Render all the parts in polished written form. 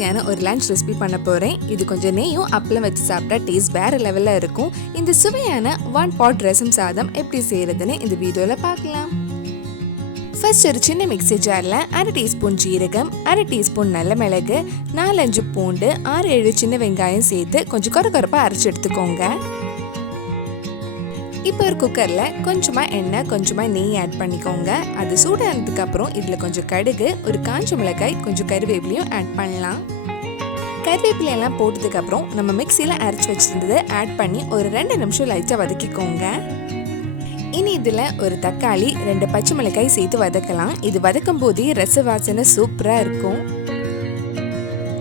ஈஸியான ஒரு lunch recipe பண்ண போகிறேன். இது கொஞ்சம் நெய்யும் அப்பளம் வச்சு சாப்பிட்டா டேஸ்ட் வேறு லெவலில் இருக்கும். இந்த சுவையான ஒன் பாட் ரசம் சாதம் எப்படி செய்கிறதுன்னு இந்த வீடியோவில் பார்க்கலாம். ஃபர்ஸ்ட் ஒரு சின்ன மிக்ஸி ஜாரில் 1/2 டீஸ்பூன் ஜீரகம், 1/2 டீஸ்பூன் நல்ல மிளகு, 4-5 பூண்டு, 6-7 சின்ன வெங்காயம் சேர்த்து கொஞ்சம் கொரப்பாக அரைச்சி எடுத்துக்கோங்க. இப்போ ஒரு குக்கரில் கொஞ்சமாக எண்ணெய், கொஞ்சமாக நெய் ஆட் பண்ணிக்கோங்க. அது சூடானதுக்கு அப்புறம் இதில் கொஞ்சம் கடுகு, ஒரு காஞ்ச மிளகாய், கொஞ்சம் கருவேப்பிலையும் ஆட் பண்ணலாம். கருவேப்பிலையெல்லாம் போட்டதுக்கப்புறம் நம்ம மிக்சியில் அரைச்சி வச்சுருந்ததை ஆட் பண்ணி ஒரு 2 நிமிஷம் லைட்டாக வதக்கிக்கோங்க. இனி இதில் ஒரு தக்காளி, 2 பச்சை மிளகாய் சேர்த்து வதக்கலாம். இது வதக்கும் போதே ரச வாசனை சூப்பராக இருக்கும்.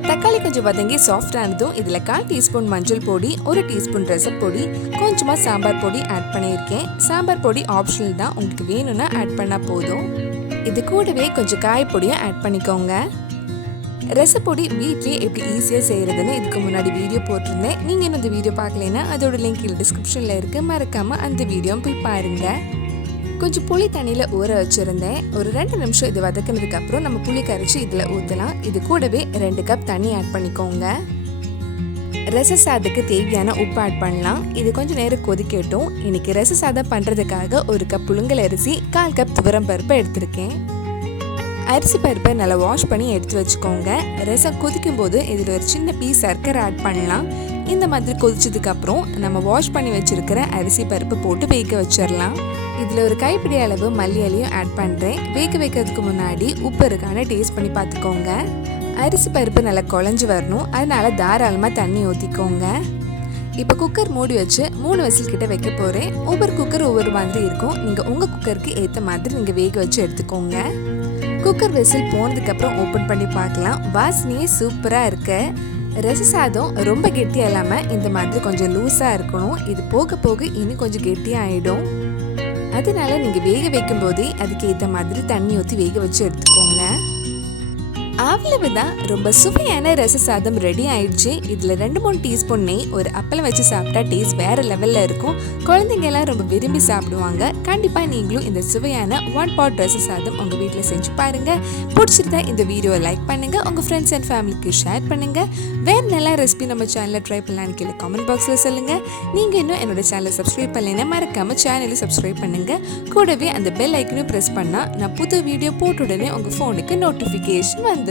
தக்காளி கொஞ்சம் வதங்கி சாஃப்டானதும் இதில் 1/4 டீஸ்பூன் மஞ்சள் பொடி, 1 டீஸ்பூன் ரசப்பொடி, கொஞ்சமாக சாம்பார் பொடி ஆட் பண்ணியிருக்கேன். சாம்பார் பொடி ஆப்ஷனல் தான், உங்களுக்கு வேணும்னா ஆட் பண்ணால் போதும். இது கூடவே கொஞ்சம் காயப்பொடியும் ஆட் பண்ணிக்கோங்க. ரசப்பொடி வீட்லேயே எப்படி ஈஸியாக செய்கிறதுன்னு இதுக்கு முன்னாடி வீடியோ போட்டிருந்தேன். நீங்கள் இன்னும் இந்த வீடியோ பார்க்கலைன்னா அதோட லிங்க் கீழே டிஸ்கிரிப்ஷனில் இருக்குது, மறக்காமல் அந்த வீடியோ போய் பாருங்கள். கொஞ்சம் புளி தண்ணியில் ஊற வச்சுருந்தேன். ஒரு 2 நிமிஷம் இது வதக்கினதுக்கப்புறம் நம்ம புளி கரைச்சி இதில் ஊற்றலாம். இது கூடவே 2 கப் தண்ணி ஆட் பண்ணிக்கோங்க. ரச சாதத்துக்கு தேவையான உப்பு ஆட் பண்ணலாம். இது கொஞ்சம் நேரம் கொதிக்கட்டும். இன்னைக்கு ரச சாதம் பண்ணுறதுக்காக 1 கப் புழுங்கல் அரிசி, 1/4 கப் துவரம் பருப்பு எடுத்திருக்கேன். அரிசி பருப்பை நல்லா வாஷ் பண்ணி எடுத்து வச்சுக்கோங்க. ரசம் கொதிக்கும் போது இதில் ஒரு சின்ன பீஸ் சர்க்கரை ஆட் பண்ணலாம். இந்த மாதிரி கொதிச்சதுக்கப்புறம் நம்ம வாஷ் பண்ணி வச்சுருக்கிற அரிசி பருப்பு போட்டு வேக வச்சிடலாம். இதில் ஒரு கைப்பிடி அளவு மல்லி இலையும் ஆட் பண்ணுறேன். வேக வைக்கிறதுக்கு முன்னாடி உப்பு இருக்கான டேஸ்ட் பண்ணி பார்த்துக்கோங்க. அரிசி பருப்பு நல்லா குழஞ்சி வரணும், அதனால தாராளமாக தண்ணி ஊற்றிக்கோங்க. இப்போ குக்கர் மூடி வச்சு 3 விசில் கிட்ட வைக்க போகிறேன். ஒவ்வொரு குக்கர் ஒவ்வொரு மாதிரி இருக்கும். நீங்கள் உங்கள் குக்கருக்கு ஏற்ற மாதிரி நீங்கள் வேக வச்சு எடுத்துக்கோங்க. குக்கர் விசில் போனதுக்கப்புறம் ஓப்பன் பண்ணி பார்க்கலாம். வாசனையே சூப்பராக இருக்கு. ரச சாதம் ரொம்ப கெட்டியாக இல்லாமல் இந்த மாதிரி கொஞ்சம் லூஸாக இருக்கணும். இது போக போக இன்னும் கொஞ்சம் கெட்டியாக ஆகிடும். அதனால நீங்கள் வேக வைக்கும் போதே அதுக்கு ஏற்ற மாதிரி தண்ணி ஊற்றி வேக வச்சு எடுத்துக்கோங்க. அவ்வளவுதான், ரொம்ப சுவையான ரச சாதம் ரெடி ஆயிடுச்சு. இதில் 2-3 டீஸ்பூன் நெய், ஒரு அப்பளம் வச்சு சாப்பிட்டா டேஸ்ட் வேறு லெவலில் இருக்கும். குழந்தைங்க எல்லாம் ரொம்ப விரும்பி சாப்பிடுவாங்க. கண்டிப்பாக நீங்களும் இந்த சுவையான ஒன் பாட் ரச சாதம் உங்கள் வீட்டில் செஞ்சு பாருங்கள். பிடிச்சிருந்தா இந்த வீடியோவை லைக் பண்ணுங்கள், உங்கள் ஃப்ரெண்ட்ஸ் அண்ட் ஃபேமிலிக்கு ஷேர் பண்ணுங்கள். வேறு நல்ல ரெசிபி நம்ம சேனலில் ட்ரை பண்ணலான்னு கீழே கமெண்ட் பாக்ஸில் சொல்லுங்கள். நீங்கள் இன்னும் என்னோட சேனலை சப்ஸ்கிரைப் பண்ணலைன்னா மறக்காமல் சேனலை சப்ஸ்கிரைப் பண்ணுங்கள். கூடவே அந்த பெல் ஐக்கனையும் ப்ரெஸ் பண்ணால் நான் புது வீடியோ போட்ட உடனே உங்கள் ஃபோனுக்கு நோட்டிஃபிகேஷன் வந்துடும்.